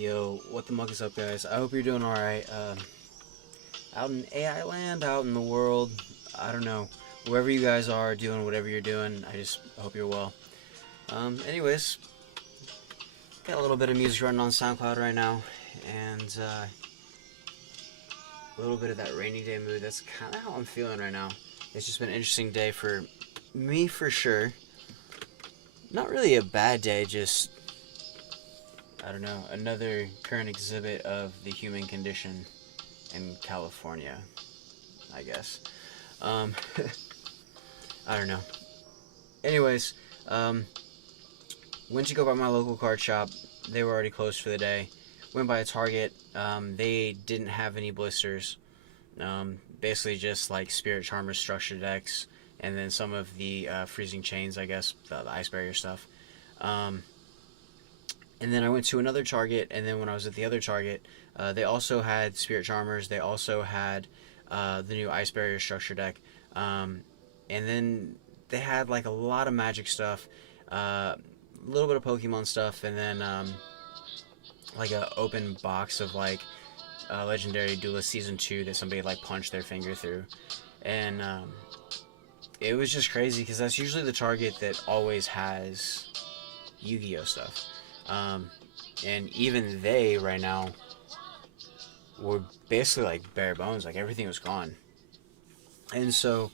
Yo, what the muck is up, guys? I hope you're doing alright. Out in AI land, out in the world, I don't know. Wherever you guys are doing whatever you're doing, I just hope you're well. Anyways, got a little bit of music running on SoundCloud right now, and a little bit of that rainy day mood. That's kind of how I'm feeling right now. It's just been an interesting day for me, for sure. Not really a bad day, just, I don't know, another current exhibit of the human condition in California, I guess. I don't know. Anyways, went to go by my local card shop. They were already closed for the day. Went by a Target. They didn't have any blisters. Basically just like Spirit Charmer structure decks, and then some of the freezing chains, I guess, the ice barrier stuff. And then I went to another Target, and then when I was at the other Target, they also had Spirit Charmers. They also had the new Ice Barrier structure deck. And then they had like a lot of Magic stuff, a little bit of Pokemon stuff, and then like an open box of like Legendary Duelist Season 2 that somebody like punched their finger through. And it was just crazy because that's usually the Target that always has Yu-Gi-Oh stuff. And even they right now were basically like bare bones, like everything was gone. And so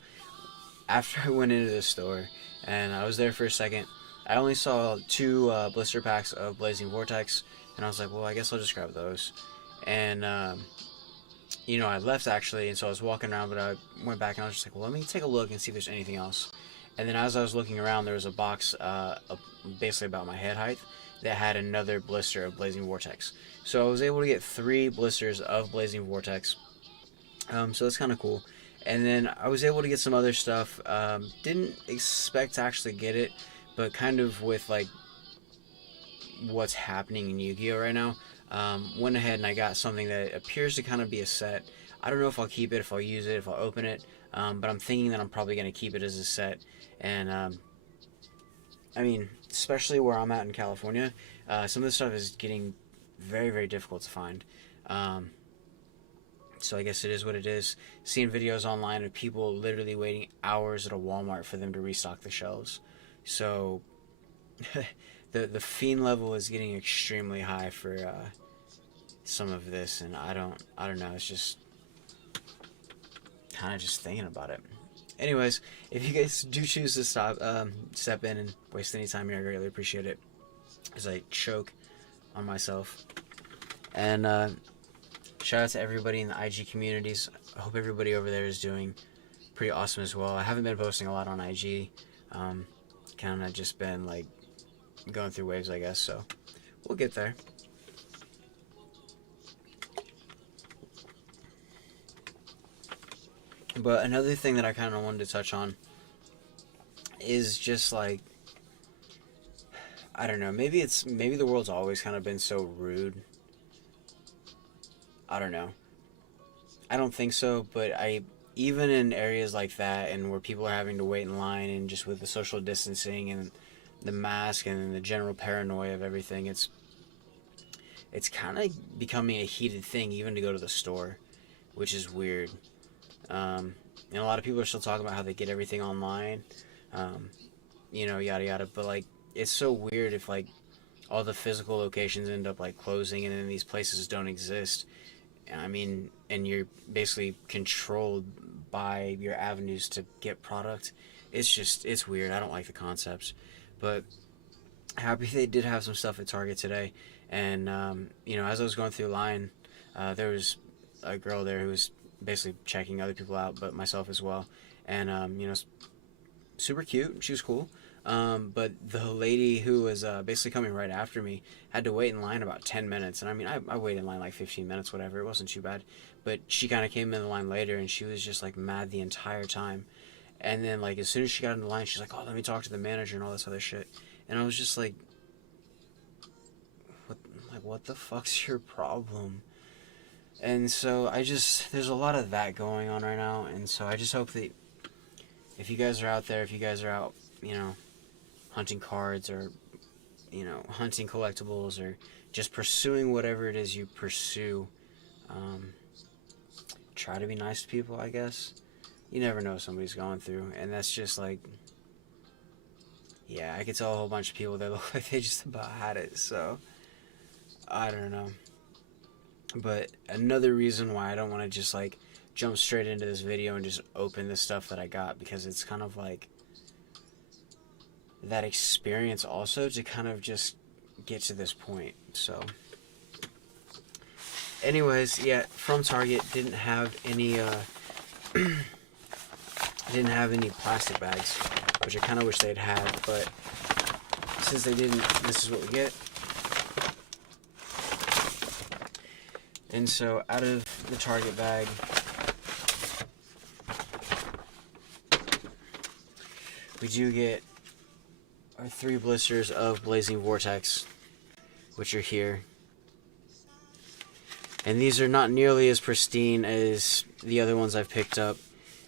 after I went into the store and I was there for a second, I only saw two blister packs of Blazing Vortex, and I was like, well, I guess I'll just grab those. And you know, I left actually, and so I was walking around, but I went back and I was just like, well, let me take a look and see if there's anything else. And then as I was looking around, there was a box basically about my head height that had another blister of Blazing Vortex. So I was able to get 3 blisters of Blazing Vortex. So that's kind of cool. And then I was able to get some other stuff. Didn't expect to actually get it, but kind of with like what's happening in Yu-Gi-Oh right now, went ahead and I got something that appears to kind of be a set. I don't know if I'll keep it, if I'll use it, if I'll open it, but I'm thinking that I'm probably going to keep it as a set. And I mean, especially where I'm at in California, some of this stuff is getting very, very difficult to find. So I guess it is what it is. Seeing videos online of people literally waiting hours at a Walmart for them to restock the shelves. So the fiend level is getting extremely high for some of this, and I don't know. It's just kind of just thinking about it. Anyways, if you guys do choose to step in and waste any time here, I greatly appreciate it, as I choke on myself. And shout out to everybody in the IG communities. I hope everybody over there is doing pretty awesome as well. I haven't been posting a lot on IG. Kind of just been like going through waves, I guess, so we'll get there. But another thing that I kind of wanted to touch on is just like, I don't know, maybe the world's always kind of been so rude. I don't know. I don't think so, but even in areas like that, and where people are having to wait in line, and just with the social distancing and the mask and the general paranoia of everything, it's kind of becoming a heated thing even to go to the store, which is weird. And a lot of people are still talking about how they get everything online, you know, yada yada, but like, it's so weird if like all the physical locations end up like closing and then these places don't exist. I mean, and you're basically controlled by your avenues to get product. It's weird. I don't like the concepts, but happy they did have some stuff at Target today. And you know, as I was going through line, there was a girl there who was basically checking other people out, but myself as well. And you know, super cute. She was cool. But the lady who was basically coming right after me had to wait in line about 10 minutes. And I mean, I waited in line like 15 minutes, whatever. It wasn't too bad. But she kind of came in the line later, and she was just like mad the entire time. And then like as soon as she got in the line, she's like, oh, let me talk to the manager and all this other shit. And I was just like, what the fuck's your problem? And so there's a lot of that going on right now. And so I just hope that if you guys are out there, if you guys are out, you know, hunting cards, or, you know, hunting collectibles, or just pursuing whatever it is you pursue. Try to be nice to people, I guess. You never know what somebody's going through, and that's just like, yeah, I could tell a whole bunch of people that look like they just about had it, so I don't know. But another reason why I don't want to just like jump straight into this video and just open the stuff that I got, because it's kind of like that experience also to kind of just get to this point. So anyways, yeah, from Target, didn't have any didn't have any plastic bags, which I kind of wish they'd had, but since they didn't, this is what we get. And so out of the Target bag, we do get our 3 blisters of Blazing Vortex, which are here. And these are not nearly as pristine as the other ones I've picked up.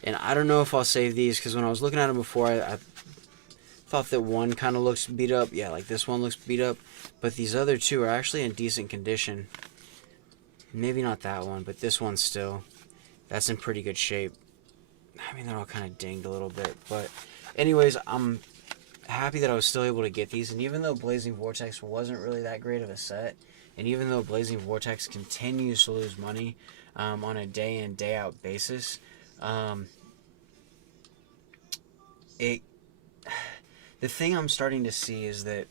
And I don't know if I'll save these, because when I was looking at them before, I thought that one kind of looks beat up. Yeah, like this one looks beat up. But these other 2 are actually in decent condition. Maybe not that one, but this one still. That's in pretty good shape. I mean, they're all kind of dinged a little bit. But anyways, I'm happy that I was still able to get these. And even though Blazing Vortex wasn't really that great of a set, and even though Blazing Vortex continues to lose money on a day in, day out basis, the thing I'm starting to see is that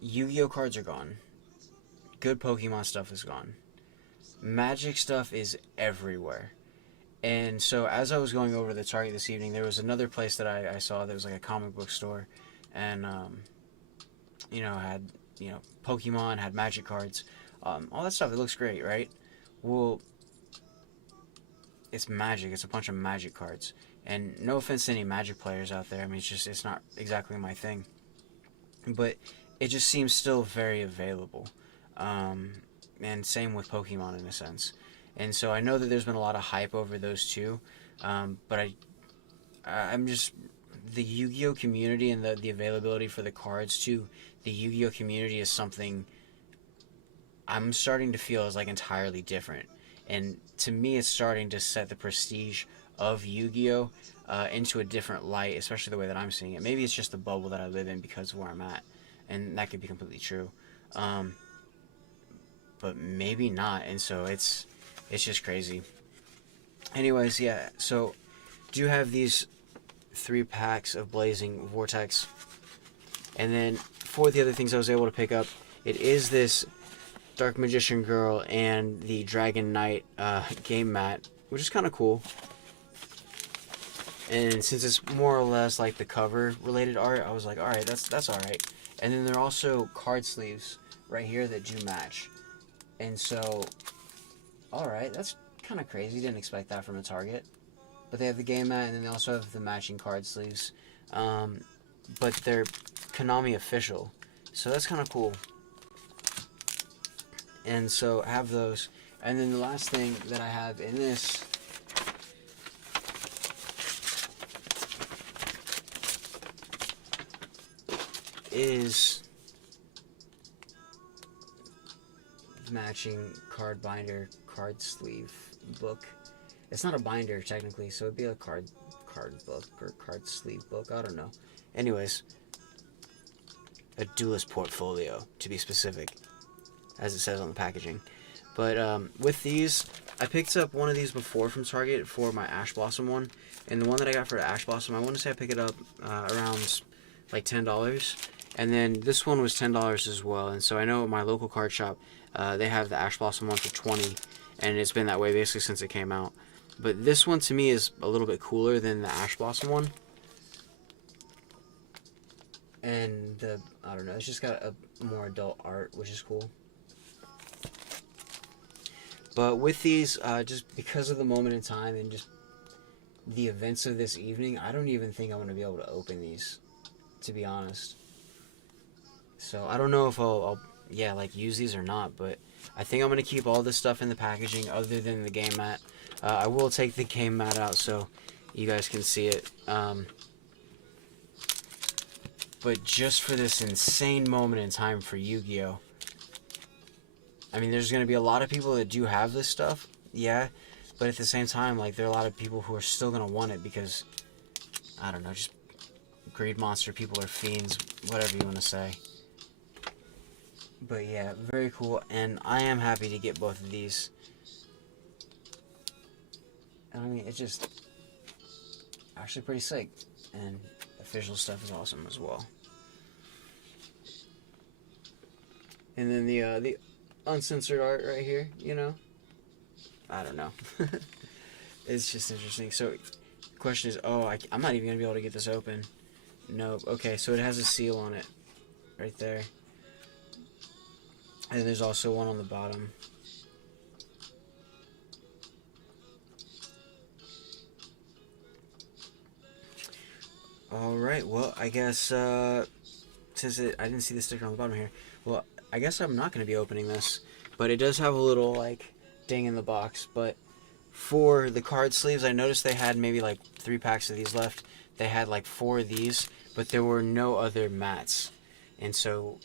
Yu-Gi-Oh cards are gone. Good Pokemon stuff is gone. Magic stuff is everywhere. And so as I was going over the Target this evening, there was another place that I saw that was like a comic book store, and you know, had, you know, Pokemon, had Magic cards, all that stuff. It looks great, right? Well, it's Magic. It's a bunch of Magic cards. And no offense to any Magic players out there. I mean, it's not exactly my thing. But it just seems still very available. And same with Pokemon in a sense. And so I know that there's been a lot of hype over those two. But I'm just, the Yu-Gi-Oh community and the availability for the cards to the Yu-Gi-Oh community is something I'm starting to feel is like entirely different. And to me, it's starting to set the prestige of Yu-Gi-Oh into a different light, especially the way that I'm seeing it. Maybe it's just the bubble that I live in because of where I'm at, and that could be completely true. But maybe not, and so it's just crazy. Anyways, yeah, so do have these 3 packs of Blazing Vortex, and then for the other things I was able to pick up, it is this Dark Magician Girl and the Dragon Knight game mat, which is kind of cool. And since it's more or less like the cover related art, I was like, alright, that's alright. And then there are also card sleeves right here that do match. And so, alright, that's kind of crazy. Didn't expect that from a Target. But they have the game mat, and then they also have the matching card sleeves. But they're Konami official, so that's kind of cool. And so I have those. And then the last thing that I have in this is matching card binder, card sleeve book. It's not a binder technically, so it'd be a card book or card sleeve book. I don't know. Anyways, a duelist portfolio to be specific, as it says on the packaging. But with these, I picked up one of these before from Target for my Ash Blossom one, and the one that I got for the Ash Blossom, I want to say I picked it up around like $10, and then this one was $10 as well. And so I know at my local card shop, they have the Ash Blossom one for $20, and it's been that way basically since it came out. But this one to me is a little bit cooler than the Ash Blossom one. And I don't know, it's just got a more adult art, which is cool. But with these, just because of the moment in time and just the events of this evening, I don't even think I'm going to be able to open these, to be honest. So I don't know if I'll use these or not, but I think I'm going to keep all this stuff in the packaging other than the game mat. I will take the game mat out so you guys can see it. but just for this insane moment in time for Yu-Gi-Oh! I mean, there's going to be a lot of people that do have this stuff, yeah, but at the same time, like, there are a lot of people who are still going to want it because, I don't know, just greed monster people or fiends, whatever you want to say. But yeah, very cool, and I am happy to get both of these. I mean, it's just actually pretty sick, and official stuff is awesome as well. And then the uncensored art right here, you know, I don't know. It's just interesting. So, the question is, I'm not even gonna be able to get this open. Nope. Okay, so it has a seal on it, right there. And there's also one on the bottom. Alright, well, I guess, since I didn't see the sticker on the bottom here, well, I guess I'm not going to be opening this, but it does have a little, like, ding in the box, but for the card sleeves, I noticed they had maybe, like, 3 packs of these left. They had, like, 4 of these, but there were no other mats, and so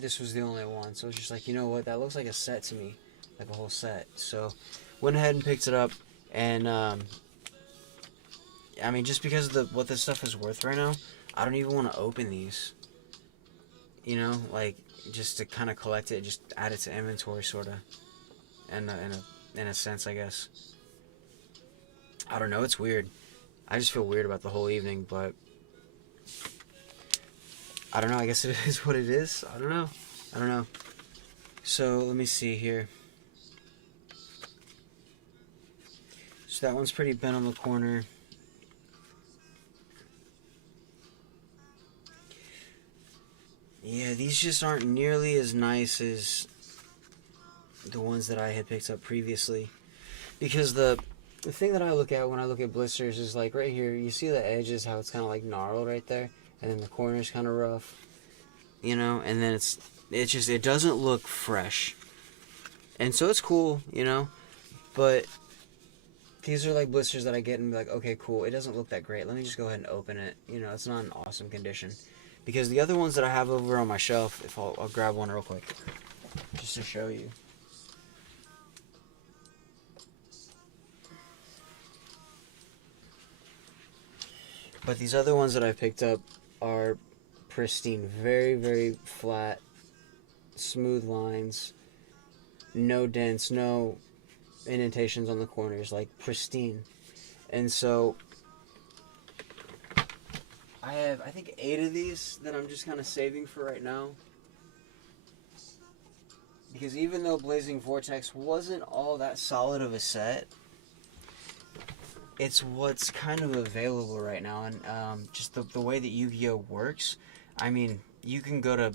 this was the only one, so it's just like, you know what, that looks like a set to me, like a whole set, so went ahead and picked it up, and, I mean, just because of what this stuff is worth right now, I don't even want to open these. You know, like, just to kind of collect it, just add it to inventory, sort of. In a sense, I guess. I don't know, it's weird. I just feel weird about the whole evening, but I don't know, I guess it is what it is. I don't know. So, let me see here. So that one's pretty bent on the corner. Yeah, these just aren't nearly as nice as the ones that I had picked up previously. Because the thing that I look at when I look at blisters is like right here, you see the edges, how it's kind of like gnarled right there, and then the corner's kind of rough, you know, and then it doesn't look fresh. And so it's cool, you know, but these are like blisters that I get and be like, okay, cool, it doesn't look that great, let me just go ahead and open it, you know, it's not in awesome condition. Because the other ones that I have over on my shelf, if I'll grab one real quick, just to show you. But these other ones that I picked up are pristine, very, very flat, smooth lines, no dents, no indentations on the corners, like pristine. And so I have, I think, 8 of these that I'm just kind of saving for right now. Because even though Blazing Vortex wasn't all that solid of a set, it's what's kind of available right now. And just the way that Yu-Gi-Oh! Works, I mean, you can go to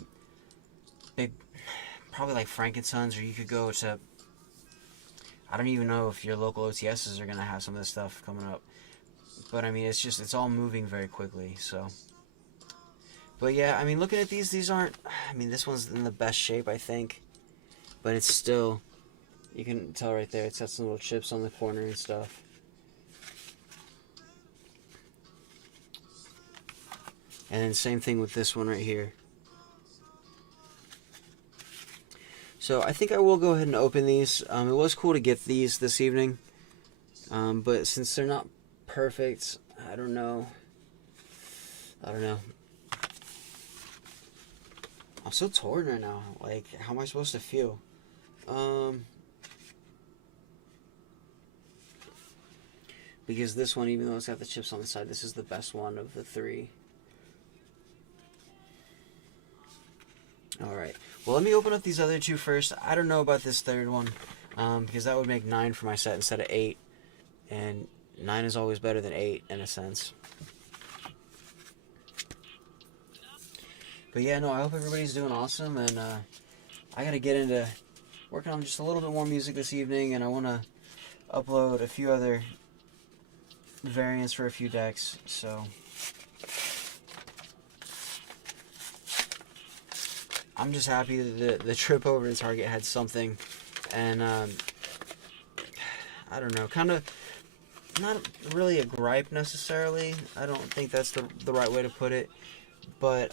probably like Frankensons, or you could go to, I don't even know if your local OTSs are going to have some of this stuff coming up. But I mean, it's all moving very quickly, so. But yeah, I mean, looking at these aren't, I mean, this one's in the best shape, I think. But it's still, you can tell right there, it's got some little chips on the corner and stuff. And then same thing with this one right here. So I think I will go ahead and open these. It was cool to get these this evening. But since they're not perfect, I don't know. I'm so torn right now. Like, how am I supposed to feel? Because this one, even though it's got the chips on the side, this is the best one of the 3. Alright. Well, let me open up these other 2 first. I don't know about this 3rd one. Because that would make 9 for my set instead of 8. And 9 is always better than 8, in a sense. But yeah, no, I hope everybody's doing awesome, and I gotta get into working on just a little bit more music this evening, and I want to upload a few other variants for a few decks, so I'm just happy that the trip over to Target had something, and I don't know, kind of not really a gripe necessarily. I don't think that's the right way to put it. But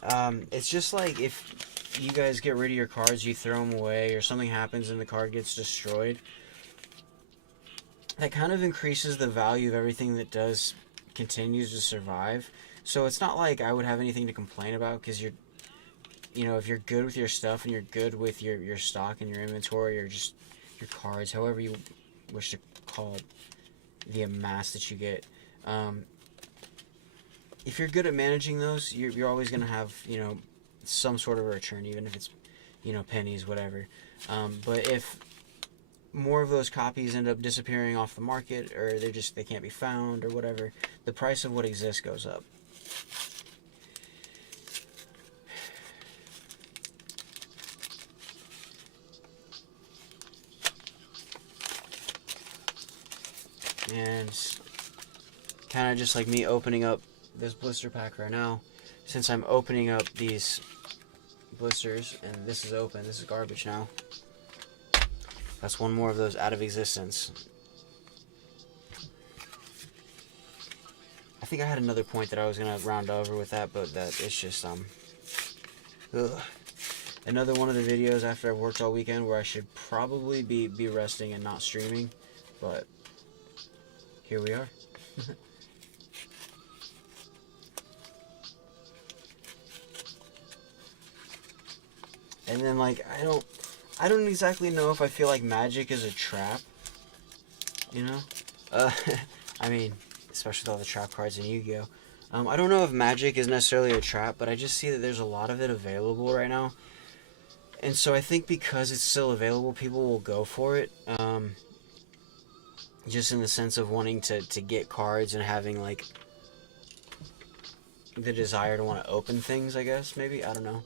it's just like if you guys get rid of your cards, you throw them away, or something happens and the card gets destroyed, that kind of increases the value of everything that does continues to survive. So it's not like I would have anything to complain about, because you're, you know, if you're good with your stuff and you're good with your stock and your inventory, or just your cards, however you wish to call the amass that you get, if you're good at managing those, you're always going to have, you know, some sort of a return, even if it's, you know, pennies, whatever. But if more of those copies end up disappearing off the market, or they can't be found or whatever, the price of what exists goes up. And kind of just like me opening up this blister pack right now, since I'm opening up these blisters and this is open, this is garbage now. That's one more of those out of existence. I think I had another point that I was gonna round over with that, but that it's just ugh. Another one of the videos after I've worked all weekend where I should probably be resting and not streaming, but here we are. And then, like, I don't exactly know if I feel like Magic is a trap, you know? I mean, especially with all the trap cards in Yu-Gi-Oh! I don't know if Magic is necessarily a trap, but I just see that there's a lot of it available right now. And so I think because it's still available, people will go for it. Just in the sense of wanting to get cards and having, like, the desire to want to open things, I guess, maybe? I don't know.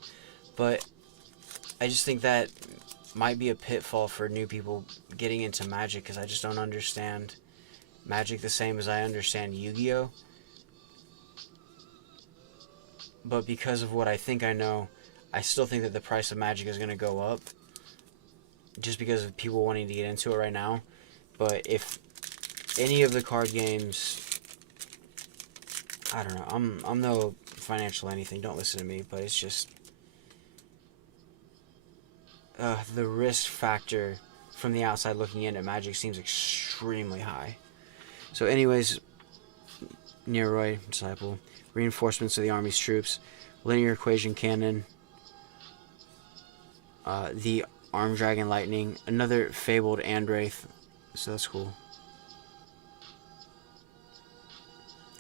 But I just think that might be a pitfall for new people getting into Magic, because I just don't understand Magic the same as I understand Yu-Gi-Oh! But because of what I think I know, I still think that the price of Magic is going to go up, just because of people wanting to get into it right now. But if any of the card games, I don't know, I'm no financial anything, don't listen to me, but it's just the risk factor from the outside looking in at Magic seems extremely high. So anyways, Neroy, Disciple, reinforcements of the Army's troops, linear equation cannon, the Arm Dragon Lightning, another fabled Andraith, so that's cool.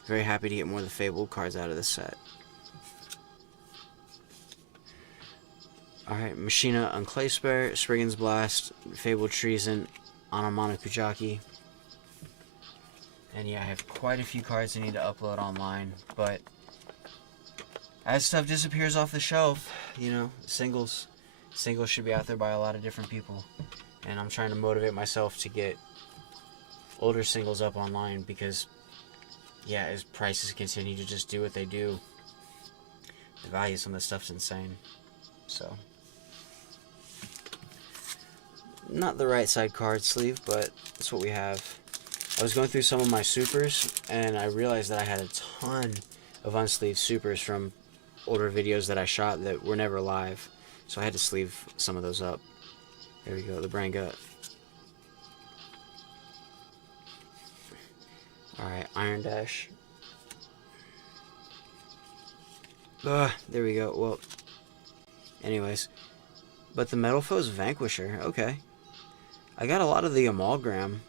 Very happy to get more of the fabled cards out of this set. Alright, Machina Unclayspear, Spriggan's Blast, Fabled Treason, Anamana Pujaki. And yeah, I have quite a few cards I need to upload online, but as stuff disappears off the shelf, you know, singles should be out there by a lot of different people. And I'm trying to motivate myself to get older singles up online, because yeah, as prices continue to just do what they do, the value of some of this stuff's insane. So, not the right side card sleeve, but that's what we have. I was going through some of my supers, and I realized that I had a ton of unsleeved supers from older videos that I shot that were never live, so I had to sleeve some of those up. There we go, the Brain Gut. Alright, Iron Dash. There we go. Well, anyways. But the Metal Foe's Vanquisher. Okay. I got a lot of the Amalgam,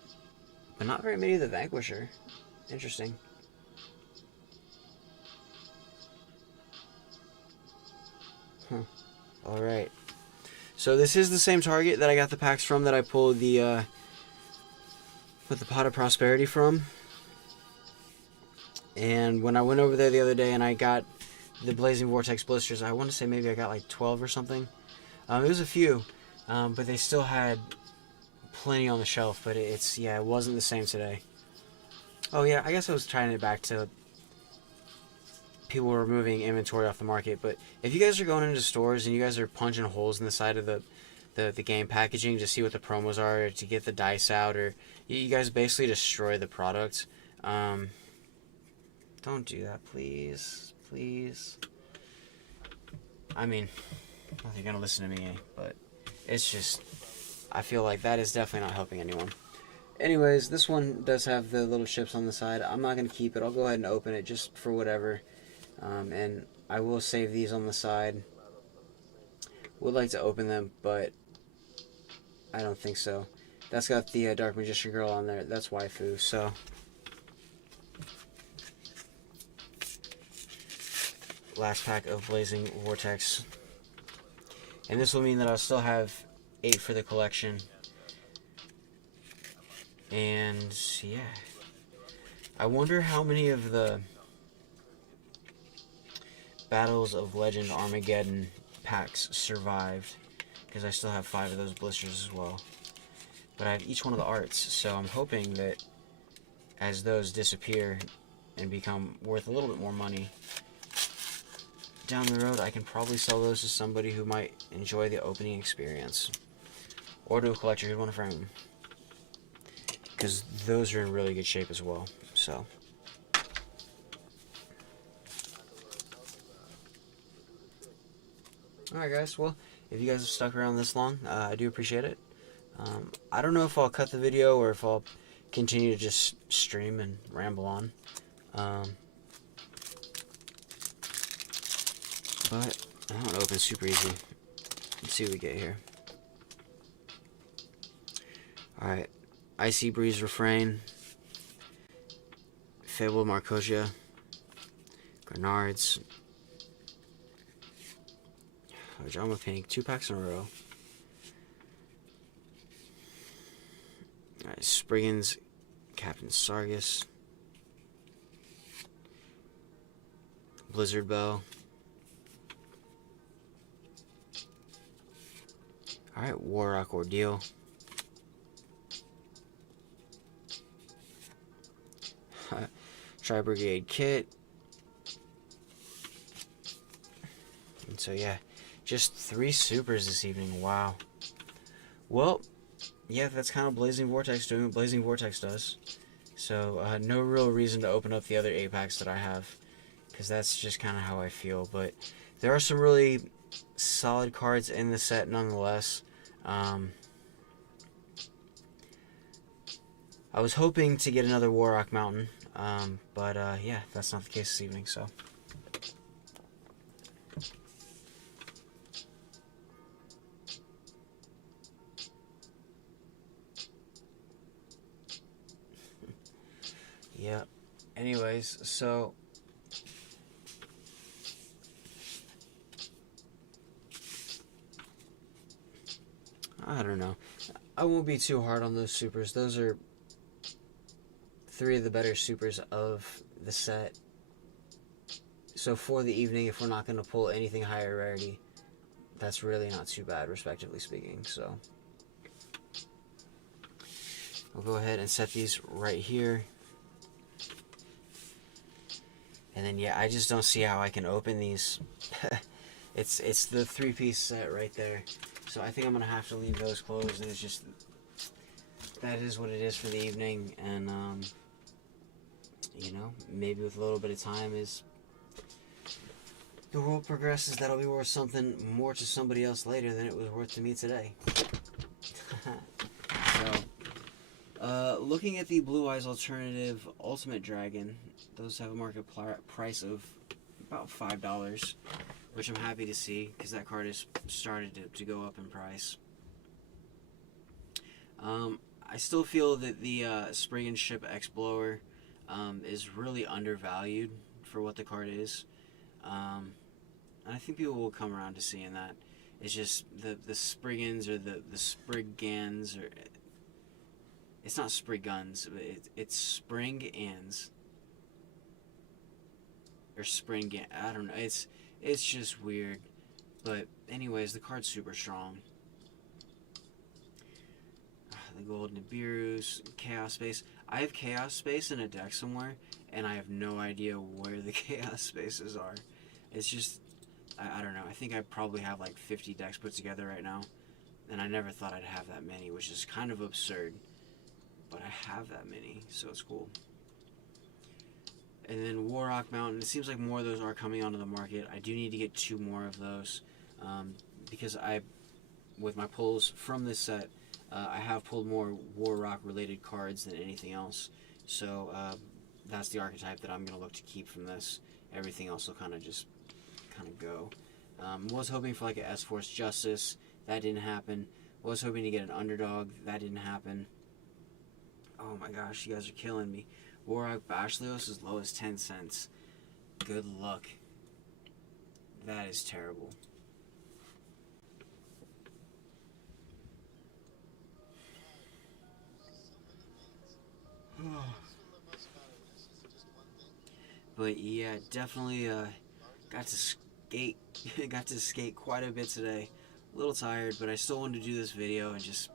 but not very many of the Vanquisher. Interesting. Huh. Alright. So this is the same target that I got the packs from that I pulled the Pot of Prosperity from. And when I went over there the other day and I got the Blazing Vortex Blisters, I want to say maybe I got like 12 or something. It was a few, but they still had plenty on the shelf, but it wasn't the same today. Oh yeah, I guess I was trying it back to people removing inventory off the market, but if you guys are going into stores and you guys are punching holes in the side of the game packaging to see what the promos are, or to get the dice out, or you guys basically destroy the product, don't do that, please. Please. I mean, I don't think you're gonna listen to me, but it's just, I feel like that is definitely not helping anyone. Anyways, this one does have the little chips on the side. I'm not gonna keep it. I'll go ahead and open it just for whatever. And I will save these on the side. Would like to open them, but I don't think so. That's got the Dark Magician Girl on there. That's waifu, so. Last pack of Blazing Vortex. And this will mean that I'll still have 8 for the collection. And, yeah. I wonder how many of the Battles of Legend Armageddon packs survived, because I still have 5 of those blisters as well. But I have each one of the arts, so I'm hoping that as those disappear and become worth a little bit more money, down the road I can probably sell those to somebody who might enjoy the opening experience. Or to a collector who'd want to frame them. Because those are in really good shape as well, so. Alright guys, well, if you guys have stuck around this long, I do appreciate it. I don't know if I'll cut the video or if I'll continue to just stream and ramble on. But I want to open super easy. Let's see what we get here. Alright, Icy Breeze Refrain, Fabled Marcosia, Grenards, Drama Pink, 2 packs in a row. Alright, Spriggan's Captain Sargus, Blizzard Bow. Alright, Warrock Ordeal. Tri-Brigade Kit. And so yeah, just 3 supers this evening. Wow. Well, yeah, that's kind of Blazing Vortex doing what Blazing Vortex does. So no real reason to open up the other 8 packs that I have, because that's just kind of how I feel. But there are some really solid cards in the set nonetheless. I was hoping to get another Warrock Mountain, but yeah, that's not the case this evening, so. Yeah, anyways, so I don't know. I won't be too hard on those supers. Those are 3 of the better supers of the set. So for the evening, if we're not going to pull anything higher rarity, that's really not too bad, respectively speaking. So I'll go ahead and set these right here. And then yeah, I just don't see how I can open these. It's the 3-piece set right there. So I think I'm gonna have to leave those closed, and it's just, that is what it is for the evening. And you know, maybe with a little bit of time, as the world progresses, that'll be worth something more to somebody else later than it was worth to me today. So looking at the Blue Eyes Alternative Ultimate Dragon, those have a market price of about $5, which I'm happy to see, because that card has started to go up in price. I still feel that the Spriggan Ship X-Blower is really undervalued for what the card is. And I think people will come around to seeing that. It's just the Spriggans, or the Spriggans, or it's not Sprigguns, but it's Springans or Springan. I don't know. It's just weird. But anyways, the card's super strong. The Gold Nibiru's, Chaos Space. I have Chaos Space in a deck somewhere, and I have no idea where the Chaos Spaces are. It's just, I don't know. I think I probably have like 50 decks put together right now, and I never thought I'd have that many, which is kind of absurd. But I have that many, so it's cool. And then Warrock Mountain. It seems like more of those are coming onto the market. I do need to get 2 more of those because with my pulls from this set, I have pulled more Warrock related cards than anything else. So that's the archetype that I'm going to look to keep from this. Everything else will kind of go. Was hoping for like an S-Force Justice. That didn't happen. Was hoping to get an Underdog. That didn't happen. Oh my gosh, you guys are killing me. Warrock Bashlios as low as 10 cents. Good luck. That is terrible. But yeah, definitely got to skate. Got to skate quite a bit today. A little tired, but I still wanted to do this video and just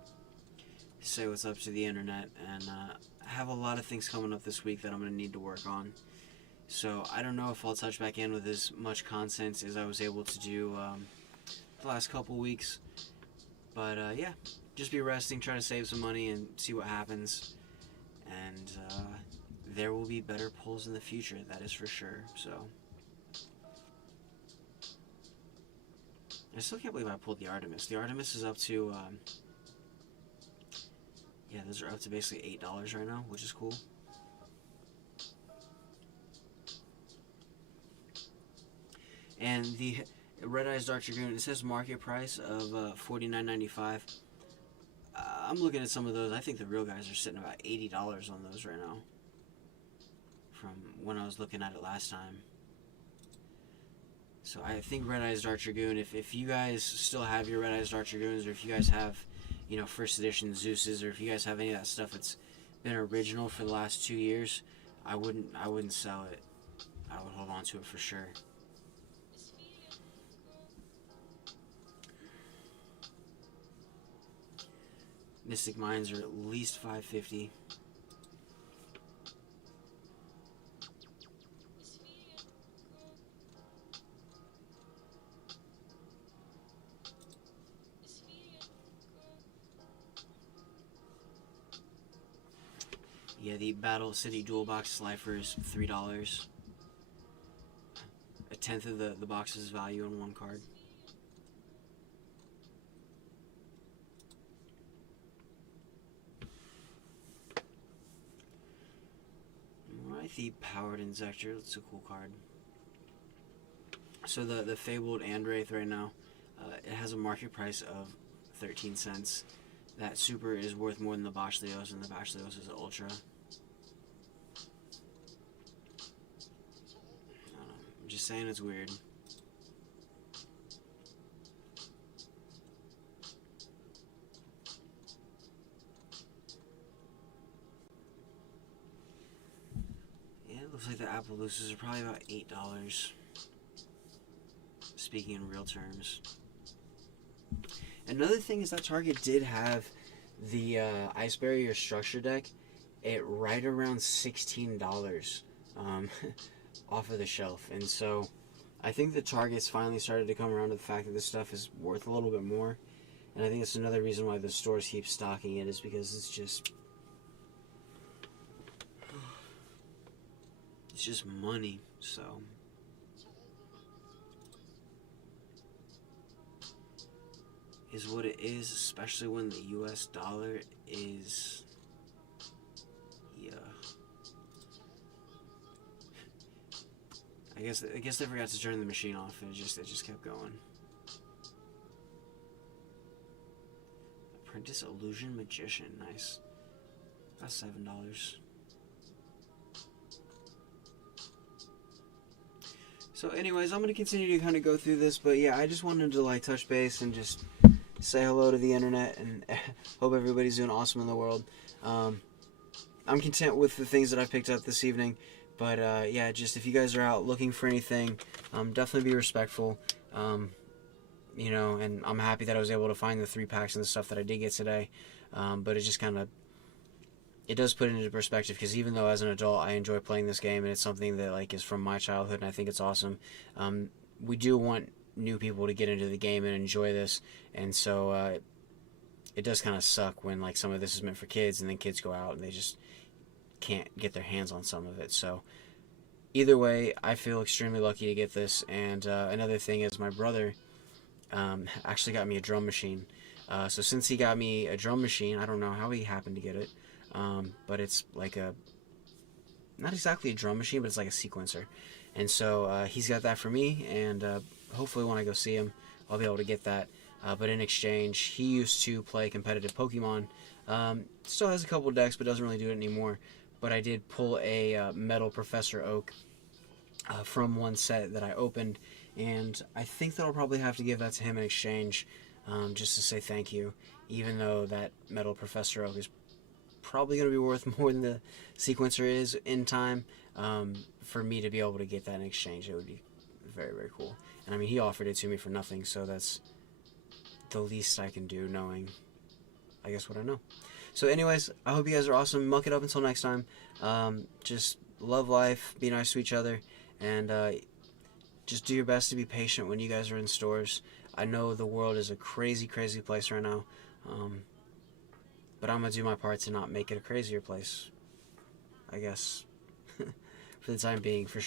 say what's up to the internet. And I have a lot of things coming up this week that I'm going to need to work on. So I don't know if I'll touch back in with as much content as I was able to do the last couple weeks. But yeah, just be resting, try to save some money and see what happens. And there will be better pulls in the future, that is for sure. So I still can't believe I pulled the Artemis. The Artemis is up to yeah, those are up to basically $8 right now, which is cool. And the Red Eyes Dark Dragoon, it says market price of $49.95. I'm looking at some of those. I think the real guys are sitting about $80 on those right now from when I was looking at it last time. So I think Red Eyes Dark Dragoon, if you guys still have your Red Eyes Dark Dragoons, or if you guys have, you know, first edition Zeuses, or if you guys have any of that stuff that's been original for the last 2 years, I wouldn't sell it. I would hold on to it for sure. Mystic Mines are at least $5.50. Yeah, the Battle City Dual Box Slifer is $3. A tenth of the box's value on one card. Alright, the Powered Injector, that's a cool card. So the Fabled Andraith right now, it has a market price of 13 cents. That super is worth more than the Bashlios, and the Bashlios is Ultra. I'm just saying it's weird. Yeah, it looks like the Appaloosas are probably about $8. Speaking in real terms. Another thing is that Target did have the Ice Barrier Structure Deck at right around $16 off of the shelf. And so I think the Target's finally started to come around to the fact that this stuff is worth a little bit more. And I think it's another reason why the stores keep stocking it, is because it's just money. So is what it is, especially when the US dollar is, yeah. I guess they forgot to turn the machine off, and it just kept going. Apprentice Illusion Magician, nice. About $7. So anyways, I'm going to continue to kind of go through this, but yeah, I just wanted to like touch base and just say hello to the internet, and hope everybody's doing awesome in the world. I'm content with the things that I picked up this evening, but yeah, just if you guys are out looking for anything, definitely be respectful. You know, and I'm happy that I was able to find the 3 packs and the stuff that I did get today, but it just kind of, it does put it into perspective, because even though as an adult I enjoy playing this game and it's something that like is from my childhood and I think it's awesome, we do want new people to get into the game and enjoy this, and so it does kind of suck when like some of this is meant for kids and then kids go out and they just can't get their hands on some of it. So either way, I feel extremely lucky to get this. And another thing is my brother actually got me a drum machine. So since he got me a drum machine, I don't know how he happened to get it, but it's like a, not exactly a drum machine, but it's like a sequencer. And so he's got that for me, and hopefully when I go see him, I'll be able to get that. But in exchange, he used to play competitive Pokemon. Still has a couple decks, but doesn't really do it anymore. But I did pull a Metal Professor Oak from one set that I opened, and I think that I'll probably have to give that to him in exchange, just to say thank you, even though that Metal Professor Oak is probably going to be worth more than the sequencer is in time. For me to be able to get that in exchange, it would be very, very cool. And I mean, he offered it to me for nothing, so that's the least I can do, knowing, I guess, what I know. So anyways, I hope you guys are awesome. Muck it up until next time. Just love life, be nice to each other, and just do your best to be patient when you guys are in stores. I know the world is a crazy, crazy place right now, but I'm going to do my part to not make it a crazier place, I guess, for the time being, for sure.